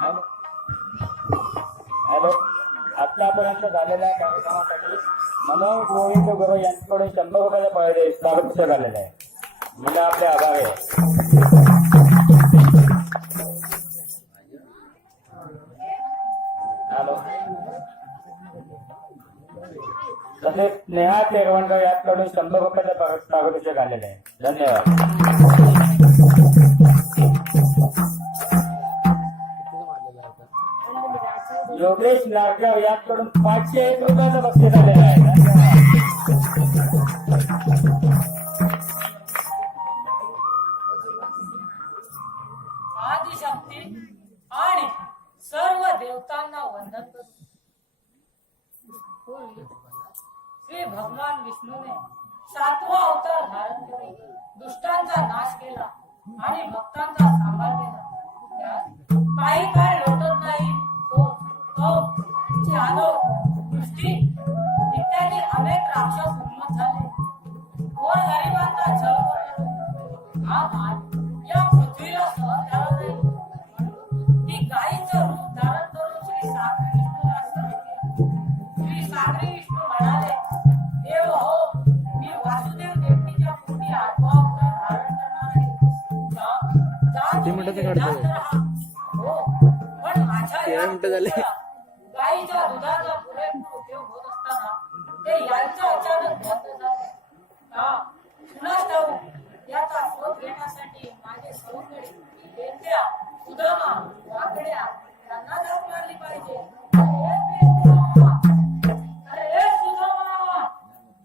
Hello, आतापर्यंत झालेल्या कार्यक्रमासाठी मनोज गोविंद गुरु यांच्याकडून 100 रुपयाचा स्वागत झालेलं आहे. मला आपले आभार आहे. हॅलो, तसेच स्नेहा तेरवणकर यांच्याकडून 100 रुपयाचा स्वागत झालेलं आहे. धन्यवाद. योगेश नारगाव यांच्याकडून 501 रुपयाचं बक्षीस आलेलं आहे. आदिशक्ती आणि सर्व देवतांना वंदन करतो. श्री भगवान विष्णूने 7वा अवतार धारण करून दुष्टांचा नाश केला आणि भक्तांचा सांभाळ केला. त्यात काही काय लोटत नाही दृष्टी इत्यादी अनेक राक्षस उन्मत झाले. गोर गरिबांचा छळ करत हा मान या पृथ्वीला सहन झाला नाही. ती गायीचं रूप धारण करून श्री सागरी विष्णूला सांगितले. श्री सागरी विष्णू म्हणाले, देव हो, मी वासुदेव देवकीच्या पोटी 8वा अवतार धारण करणार आहे. हो, पण माझ्या गाईच्या दुधाचा पुरेपूर उपयोग होत असताना ते यांचा अचानक बंद झाले. कुणास ठाऊक याचा शोध घेण्यासाठी माझे सौंदर्य पेंड्या सुदामा वाकड्या यांना जाऊ लागली पाहिजे. अरे सुदामा,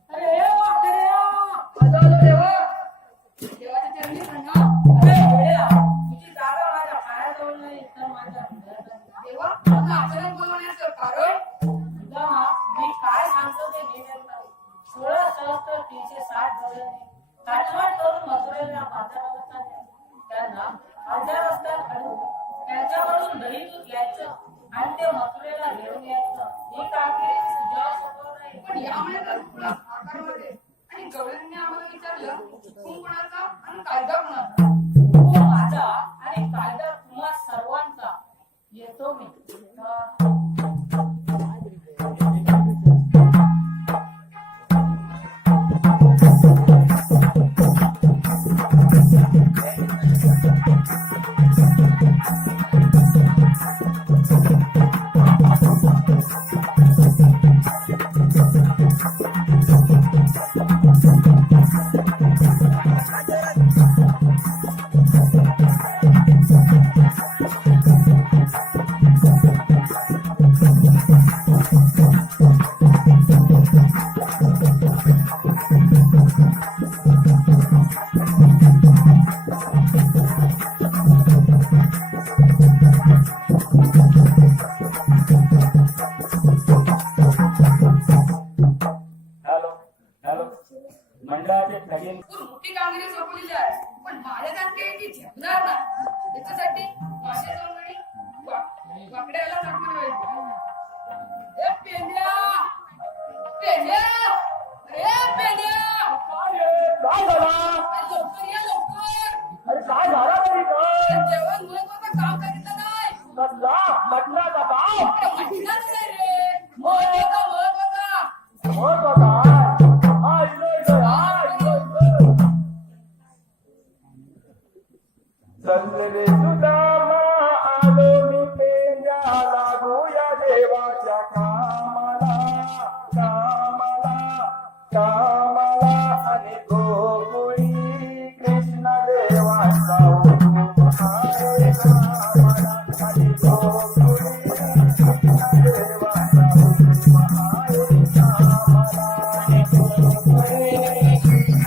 अरे वाकड्या, देवाच्या चरणी सांगा. अरे वेड्या, तुझी जागा माझ्या पायाजवळ नाही तर माझ्या देवा आचरण बोलवण्याचं कारण मी काय सांगतो ते नीट नाही. 16,360 डोळ्याने काटवाट करून मथुरेला बाजारावर चालले. त्यांना अर्ध्या रस्त्यात अडवून त्यांच्याकडून दही दूध घ्यायचं आणि ते मथुरेला घेऊन यायचं. ही कामगिरी तुझ्यावर सोपवत नाही. पण यामुळे आणि गवळ्यांनी आम्हाला विचारलं, हुकूम कोणाचा आणि कायदा कोणाचा? हुकूम माझा आणि कायदा तुम्हा सर्वांचा. येतो मी. मोठी कामगिरी सोपवलेली आहे, पण माझ्यासारखे ती झेपणार नाही. त्याच्यासाठी माझ्या सौंदर्य वाकड्याला दाखवलं पाहिजे. पेंड्या, पेंड्या, अरे पेंड्या, काय झाला? लवकर या, लवकर. अरे काय झाला तरी काय? जेवण महत्वाचं काम सांगितलं नाही. कसला मटणाचा काम? मटणाचं नाही रे, महत्वाचा चलरे सुदामा आलो मी पेंड्या लागूया देवाच्या कामाला कामाला कामाला आणि गोकुळी कृष्ण देवाचा हरे कामाला आणि गोकुळी कृष्ण देवाचा हरे कामाला आणि गोकुळी कृष्ण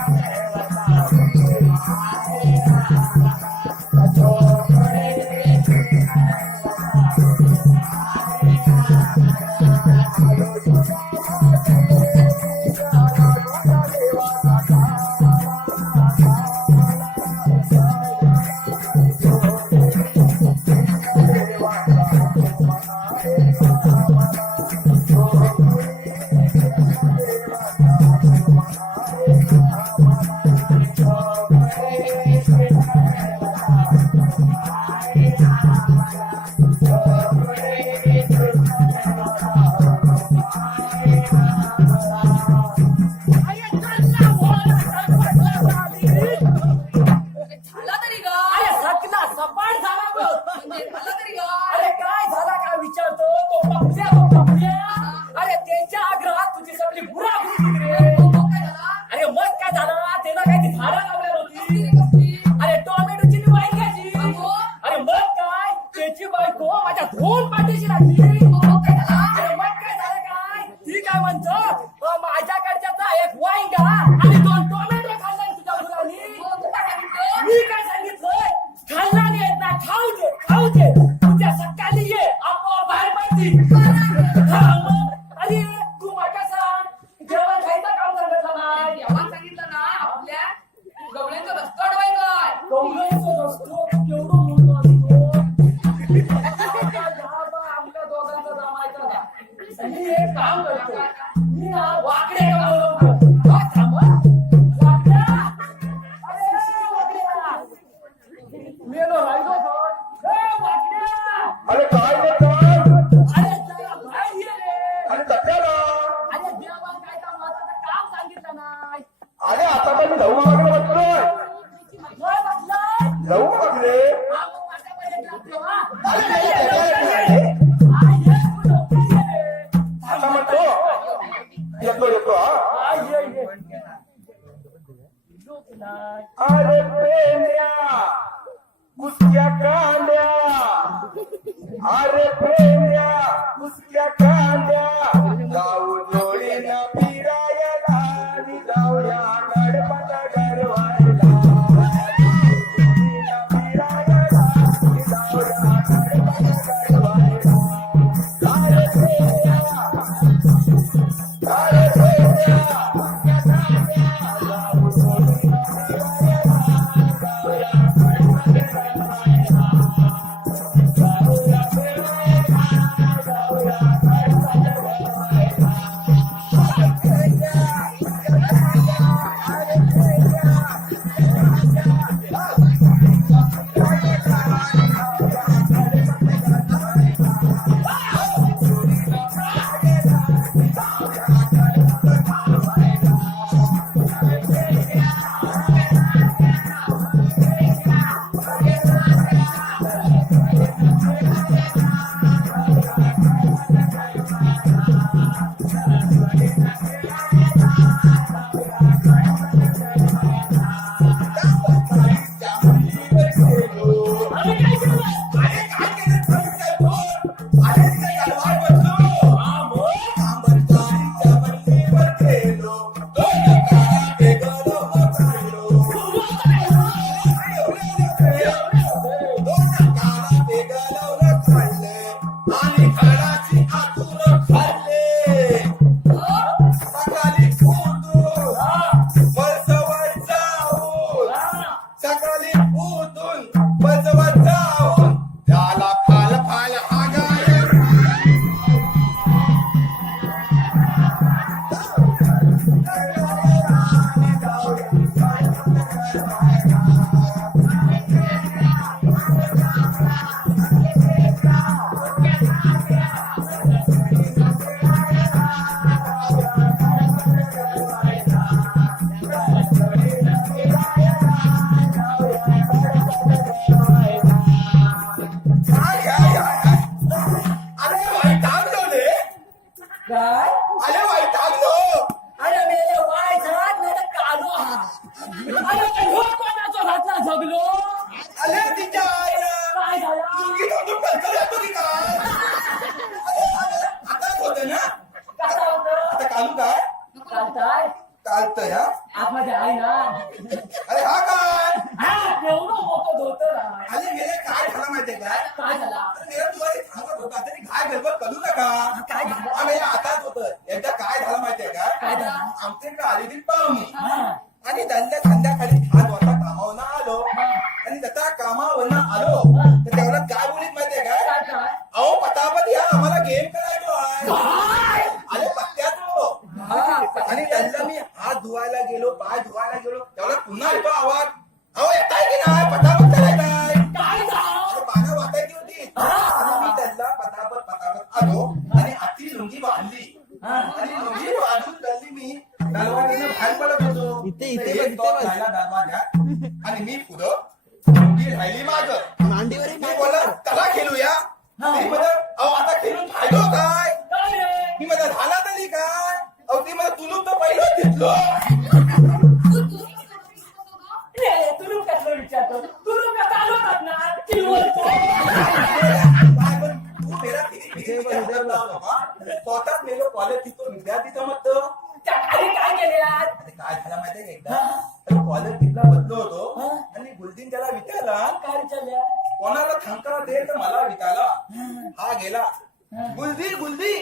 म्हणजे मला तरी काय अरे काय झाला काय विचारतो तो पाहुण्या अरे त्यांच्या आग्रहात तुझी सगळी बुरा रे मग काय झाला अरे मग काय झालं त्यानं काय ती झाडं लावल्या होती कसली रे कसली अरे टोमॅटोची वाईंग्याची अगो. अरे मग काय त्याची बायको माझ्या दोन पाठीशी लागली मग काय झाला अरे मग काय झालं काय ती काय म्हणतो माझ्याकडच्याचा एक वाईंगा आणि दोन टोमॅटो खाल्ला तुझ्या मुलांनी मग तू काय सांगितलं मी काय सांगितलंय खाल्ला नाही येत ना खाऊ दे उद्या सकाळी ये आपोआप बाहेर पडती हा, मग. अरे तू माका सांग जेवण खायचं काम सांगितलं नाही देवान सांगितलं ना आपल्या गवळ्यांचा रस्ता अडवाय काय डोंगराचा रस्तो केवढं मोठं असतो आमच्या दोघांचा जमायचा का मी एक काम करतो मी ना वाकडे बोलवतो हा, थांब हं. वाकड्या. अरे वाकड्या. मेलो राहिलो तो. ए, वाकड्या. अरे काय रे काय अरे जरा बाहेर ये रे. अरे कशाला अरे देवान काय का महत्वाचं काम सांगितलं नाही अरे आता तर मी जाऊ मागले बसलोय होय म्हटलं जाऊ मागले हा, मग माझ्याकडे एक लाख ठेवा. अरे नाही, नाही, नाही. हा, ये, तू लवकर ये रे. आता म्हणतो येतो हा हा, ये. लोक नाही. अरे प्रेम्या कुसक्या कांद्या अरे प्रेम्या कुसक्या कांद्या जाऊ जोडीनं फिरायला आणि जाऊया गणपत गरवायला जोडीनं फिरायला आणि जाऊया गणपत गरवायला अरे प्रेम्या अरे प्रेम्या कुसक्या कांद्या जाऊ जोडीनं फिरायला जाऊया गणपत गरवायला जाऊया फिरायला जाऊया गणपत गरवायला अरे काय केलं? आणि खाडाची आतून खाल्ले सकाळी उठून बसवत जाऊन सकाळी उठून बसवत जाऊन त्याला फाल फाल हागाय अरे वैतागलो रे काय अरे वैतागलो अरे मेले वाय झाड नाही तर काढू हा अरे ते ढोल कोणाचा घातला जगलो अरे तिच्या आईला काय झाला मुलगी नव्हतं कल्चर येतो की काय आता होतं ना कसा होतं आता कालू काय चालताय चालतंय हा आतमध्ये आहे ना अरे हा काय हा केवढं मोठं धोतर आहे अरे गेले काय झालं माहितीये काय काय झाला अरे मेरा तुम्हाला एक सांगत होता तरी घाय गडबड करू नका काय झालं आम्ही आताच होतं एकदा काय झालं माहितीये काय काय झालं आमच्याकडे आलेली पाहुणी हा आणि त्यांच्या संध्याकाळी 5 वाजता कामावरनं आलो आणि जसा कामावरनं आलो तर त्यावेळेला काय बोलीत माहितीये काय काय काय अहो पटापट या आम्हाला गेम करायचो आहे काय अरे पत्त्याचो आणि त्यांना मी हात धुवायला गेलो पाय धुवायला गेलो त्यावेळेला पुन्हा येतो आवाज अहो येताय की नाही पटापट करायचाय काय झालं अरे पानं वाचायची होती आणि मी त्यांना पटापट आलो आणि आती लुंगी बांधली आणि लुंगी बांधून त्यांनी मी दरवाजाने बाहेर पडत होतो एक टॉप राहिला दरवाजात आणि मी पुढं लुंगी राहिली मागं मी बोला त्याला ती म्हणत अहो आता खेळून फायदो काय काय रे? मी म्हणत झाला तरी काय अहो ती म्हणत तुलूप तर पहिलं घेतलो रे, तुला कसलं विचारतो? तुला कसं आलो ना? चिलवतो. काय पण तू मेरा किती स्वतःच मेलो कॉलेज तिथं विद्यार्थीचं मत त्या खाली काय केले आज? काय झालं माहितीये का एकदा तर कॉलेज तिथला बदलो होतो आणि गुलदीन त्याला विचारला काय विचारल्या? कोणाला थंका दे तर मला विचारला हा गेला गुलदी गुलदी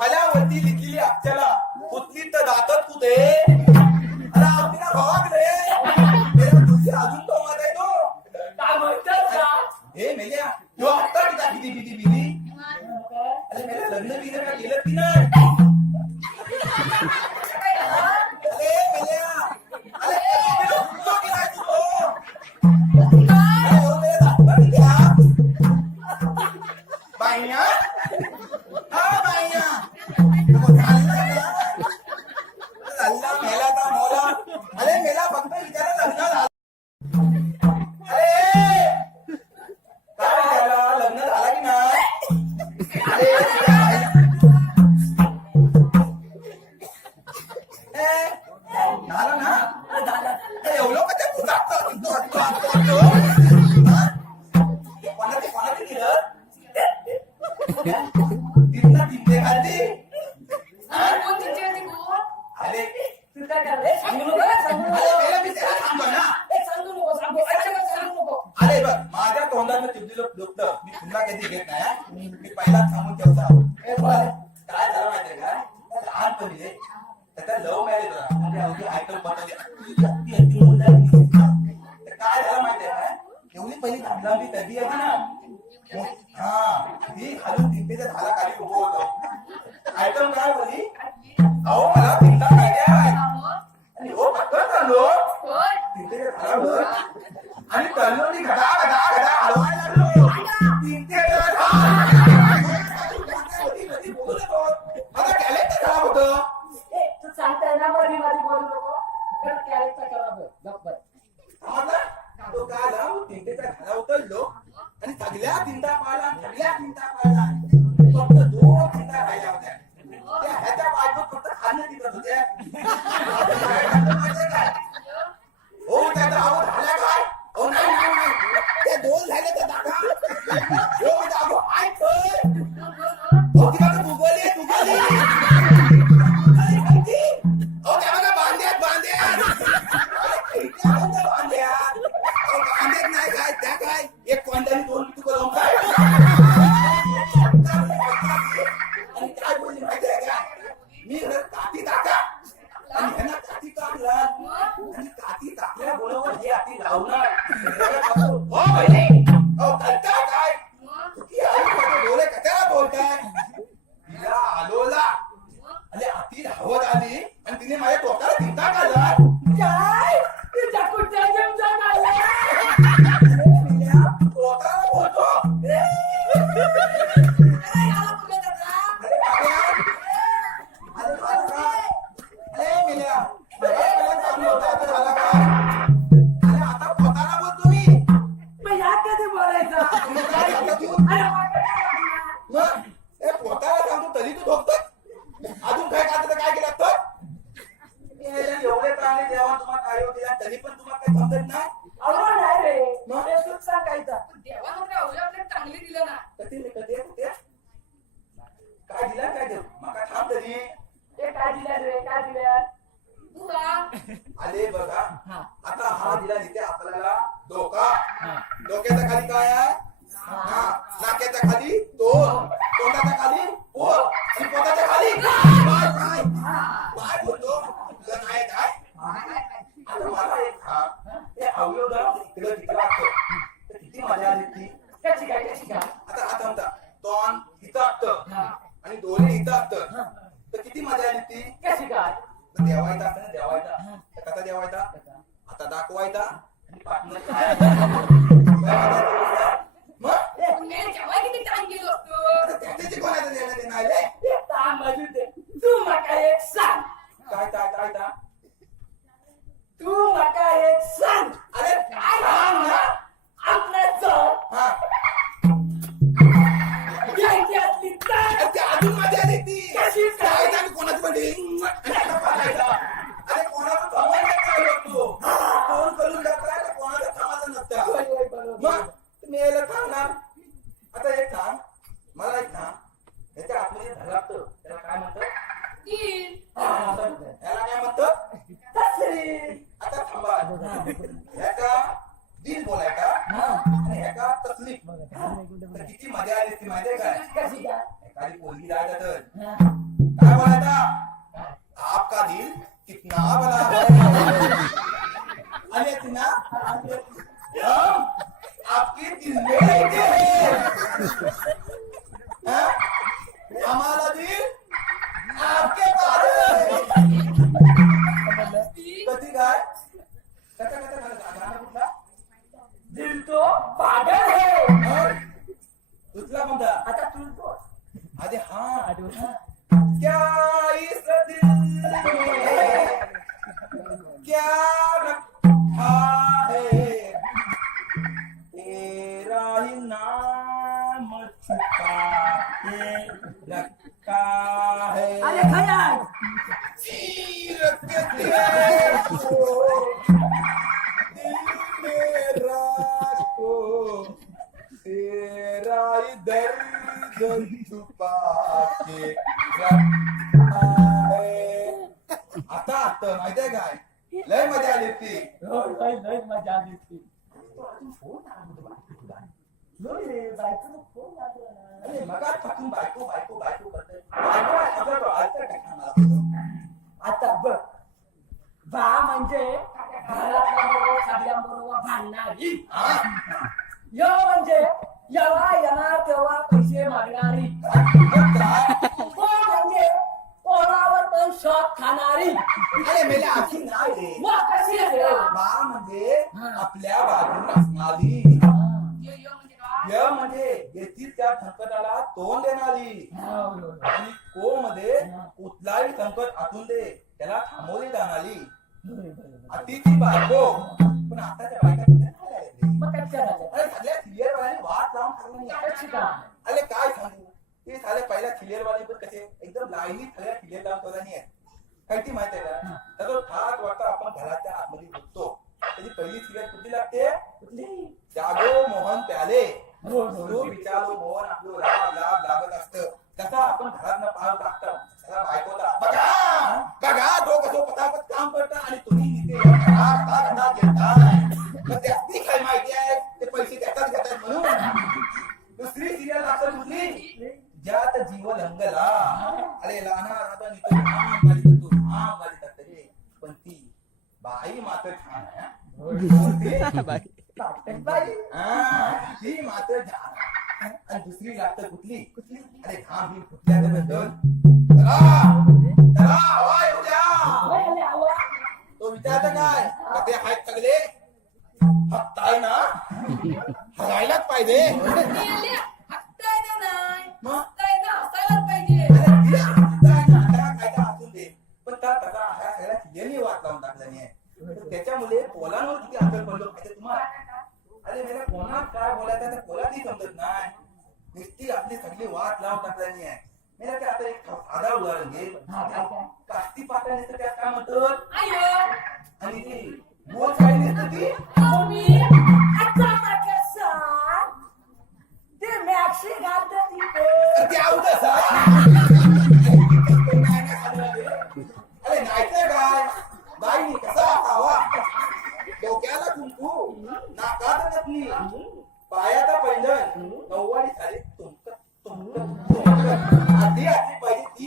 फल्यावरती लिखलेली अक्षला कुठली तर दातत तू दे अरे आपल्याला भावाक रे मेरा गुलदी अजून तो माझा आहे तो काय म्हणतात का? हे मेल्या तो आता बिदी अरे मेला लग्न बिग्न काय केलं की नाही अरे मेल्या अरे मेला फुटलो की नाही तू अरे ओ मेला दाखवा द्या बाईया हा बाईया अल्ला मेला का मोला अरे मेला फक्त विचारा लग्न झालं अरे काय झाला लग्न झाला की नाही अरे झालं ना अरे एवढं का ते कोणाची केलं तिथं तिथे खाल्ली कोण तिथे होती कोण? अरे तू काय करते? सांगू नको, सांगू नको. अरे मेला मी त्याला सांगतो ना सांगू नको, सांगू. अजिबात सांगू नको. अरे बघ माझ्या तोंडानं चिडलेलं दुखतं मी पुन्हा कधी घेत नाही हा. मी पहिलाच सांगून ठेवता ए, बरं. काय झालं माहितीये का लहानपणी रे त्याचा लव्ह मॅरेज होता म्हणजे अगदी आयटम बनवली काय झालं माहितीये का एवढी पहिली लांबी कधी आली ना हा ती खालून तिंपेच्या झाला खाली उभं होतं आयटम काय बोली अहो मला भिंता पाहिजे आणि हो पटकन चाललो कोण? तिंपेच्या झाडावर आणि चाललो आणि घडा घडा घडा हलवायला लागलो तिंपेच्या बोलू नको आता कॅलेक्टर खराब होतं ए, तू सांगताय ना मध्ये मध्ये बोलू नको. तर कॅरेक्टर खराब आहे. गप्प बस. समजला तो काय झाला तिंटेच्या झाडा उतरलो आणि सगळ्या तिंटा पाळला फक्त 2 तिंटा राहिल्या होत्या त्या ह्याच्या बाजूत फक्त खाणं तिथं होत्या हो त्याचा आवाज झाला काय हो नाही त्या 2 झाले तर दाखवा हो म्हणजे अगो ऐक हो तिकडे दुगोली हो त्या बघा बांध्यात बांध्यात नाही काय त्या काय एक क्वांटाने 2 तुकडं काय आणि काय बोलली माहिती आहे का मी काठी टाका आणि ह्यांना काठी टाकला आणि काठी टाकल्या बरोबर हे आधी लावणार हो बहिणी हो करता काय की आई डोळे कशाला बोलताय तिला आलोला आणि आती धावत आली आणि तिने माझ्या टोकाला तिंटा काढला काय? तुझ्या कुठच्या जेमचा काढला? टोकाला बोलतो काय झालं तुझ्या त्याचा? अरे बाबा अरे बाबा अरे मिल्या पहिला चालू होता आता झाला काय अरे आता पोताला बोलतो मी मग यात कधी बोलायचं? अरे वाटलं काय वाटलं? मग ए पोताला सांगतो तरी तू झोपतो अजून काय काय काय केलं तर एवढे प्राणी देवा तुम्हाला कार्य केला तरी पण तुम्हाला काही समजत नाही अवघड नाही रे. हे तूच सांगायचं. देवानं काय अवघड आपल्याला चांगली दिलं ना. कधी काय दिला काय देऊ मका थांब तरी हे काय दिल्या रे? काय दिल्या? तू का? आले बघा हा. आता हा दिला तिथे आपल्याला डोका डोक्याच्या खाली काय आहे हा नाक्याच्या खाली तोंड तोंडाच्या खाली पोट आणि पोटाच्या खाली पाय पाय पाय बोलतो तुला नाही काय आता मला एक ते अवयव तिकडं तिकडं असतं तर किती मजा आली ती कशी काय? कशी काय? आता आता म्हणता तोंड इथं असतं आणि डोळे इथं असतं तर किती मजा आली ती कशी काय? तर देवायचा असतं ना देवायचा तर कसा देवायचा आता दाखवायचा आणि पाठवून मग पुण्याला जेव्हा किती टाइम गेलो असतो. त्याच्याची कोणाचं देणं देणं आले हे ताम बाजू दे. तू मका एक सांग. काय काय काय काय तू मका एक सांग. अरे काय सांग ना आपल्याचं हा अजून मजा आली ती जायचं आणि कोणाची बर्थडे अरे कोणाचं थांबायला काय होतो फोन करून जाता तर कोणाचं थांबायचं नसतं मग तुम्ही यायला थांबणार आता एक सांग मला एक सांग याच्या आतमध्ये धरावतं त्याला काय म्हणतात तीन. याला काय म्हणतात आता थांबा ह्याचा दिल बोलायचा आणि ह्याचा तसलीफ तर किती मजा आली ती माहितीये काय एखादी पोरगी जायचं तर काय बोलायचा आपका दिल कितना बड़ा है आणि येते ना हम आपके दिल में रहते हैं हाँ? हमारा दिल आपके पास है कधी काय कथा गाणं कुठला दिल तो पागल है. दुसरा कोणता आता तू बोल. अरे हाँ क्या इस दिल में क्या रखा है तेरा ही नाम छुपा के रखा है अरे खयाल चीर के देखो दिल मेरा को तेरा ही दर्द छुपा के रखा है आता माहितीये काय लय मजा आली ती लय मजा आली ती. अरे मगाच पासून बायको बायको बायको करते आता बघ बा म्हणजे घरातल्याबरोबर सगळ्यांबरोबर भांडणारी. य म्हणजे याला येणार तेव्हा पैसे मागणारी. प म्हणजे कोणावर पण शॉक खाणारी. अरे मेले अशी नाही मग कशी आहे रे? बा म्हणजे आपल्या बाजूला असणारी य म्हणजे काय य म्हणजे येथील त्या संकटाला तोंड देणारी आणि को मध्ये कुठलाही संकट आतून दे त्याला थांबवली जाणारी अतिथी बायको पण आताच्या बायका कुठे नाही राहिल्या. मग काय करायचं? अरे सगळ्या सिरियल वाल्याने वाट लावून कशी टाकली. काय? अरे काय सांगू ते झाले पहिल्या सिरियल वाले पण कसे एकदम लाईनी सगळ्या सिरियल लावून नाही आहेत काही माहिती आहे का त्याचा 7 वाजता आपण घराच्या आतमध्ये बघतो त्याची पहिली सिरियल कुठली लागते जागो मोहन प्याले तो विचारो मोहन आपलं लाभ लाभ लागत असतं तसा आपण घरातनं पाव टाकतो त्याला बायकोला बघा बघा तो कसं पटापट काम करता आणि तुम्ही इथे त्याची काय माहिती आहे ते पैसे घेतात म्हणून दुसरी सिरियल लागतं कुठली ज्यात जीव लंगला अरे लहाना राहता निघतो आम गाली करतो आम गाली करतो रे पण ती बाई मात्र छान आहे ती मात्र छान आहे आणि दुसरी लागतं कुठली अरे घाम बिम फुटल्या तो विचारतं काय ते आहेत सगळे हत्ताय ना हसायलाच पाहिजे हसतायला नाही मग? हसतायला हसायलाच पाहिजे पण त्या तसा ह्या सगळ्या सिरियलनी वाट लावून टाकला नाही तर त्याच्यामुळे पोलांवर किती अंतर पडलं पाहिजे तुम्हाला अरे मला कोणात काय बोलायचं त्या पोलातही समजत नाही नुसती आपली सगळी वाट लावून टाकल्यानी आहे मला ते आता एक साधा उदाहरण घे कास्ती पाकळ्या तर त्यात काय म्हणतात आयो आणि ती मोल साडी नेसतं ती मम्मी आता माझ्या सांग ते मॅक्सी घालते तिथे. ते आवडत अरे नाहीतर काय बाईनी कसा असावा डोक्याला कुंकू नाकात नकली पायाचा पैंजण नऊवारी साडी तुमक आधी आधी पाहिजे ती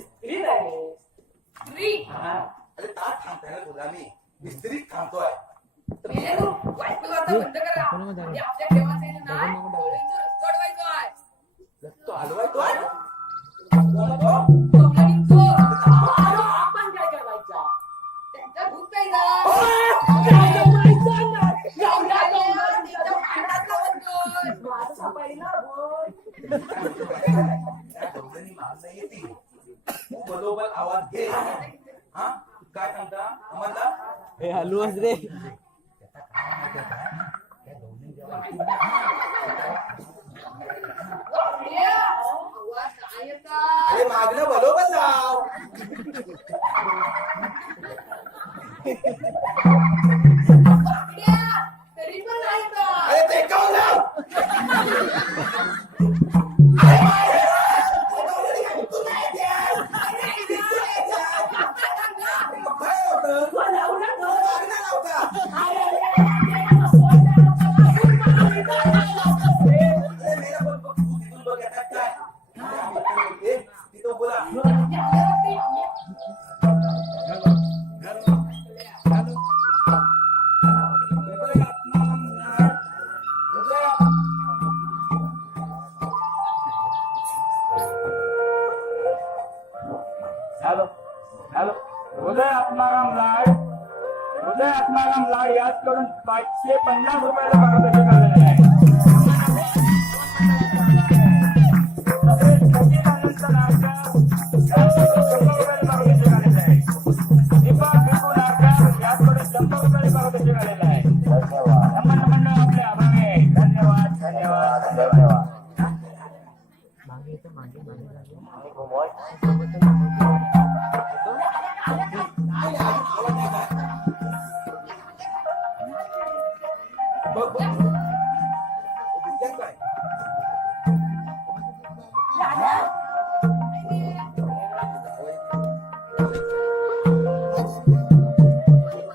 स्त्री नाही. स्त्री अरे ताट थांबताना बोला मी स्त्रीच थांबतोय मेले तू बायको आता बंद करा आणि आपल्या ठेवायचं नाही डोळ्यांचं चढवायचं आहे तो हलवायतोय कमला निघतो अरे आपण काय करायचं? त्यांचा भूत प्यायचा काय करायचं नाही. एवढ्या दोघांनी तिच्या भांडात लावतोय माझा पहिला बोल. येते तू बरोबर आवाज घे हा काय सांगता आम्हाला हलवस रे आवाज नाही मागणं बरोबर लाव. तरी पण नाही का? अरे ते काव लाव. हॅलो हॅलो उदय आत्माराम लाड याचकडून 550 रुपयाला पारितोषिक आलेलं आहे. तसेच सचिदानंद नारकर याचकडून 100 रुपयाला पारितोषिक आलेलं आहे. दीपक भिकू नारकर याचकडून 100 रुपयाला पारितोषिक आलेलं आहे. धन्यवाद मंडळ आपले आभारी आहे. धन्यवाद धन्यवाद धन्यवाद. बघ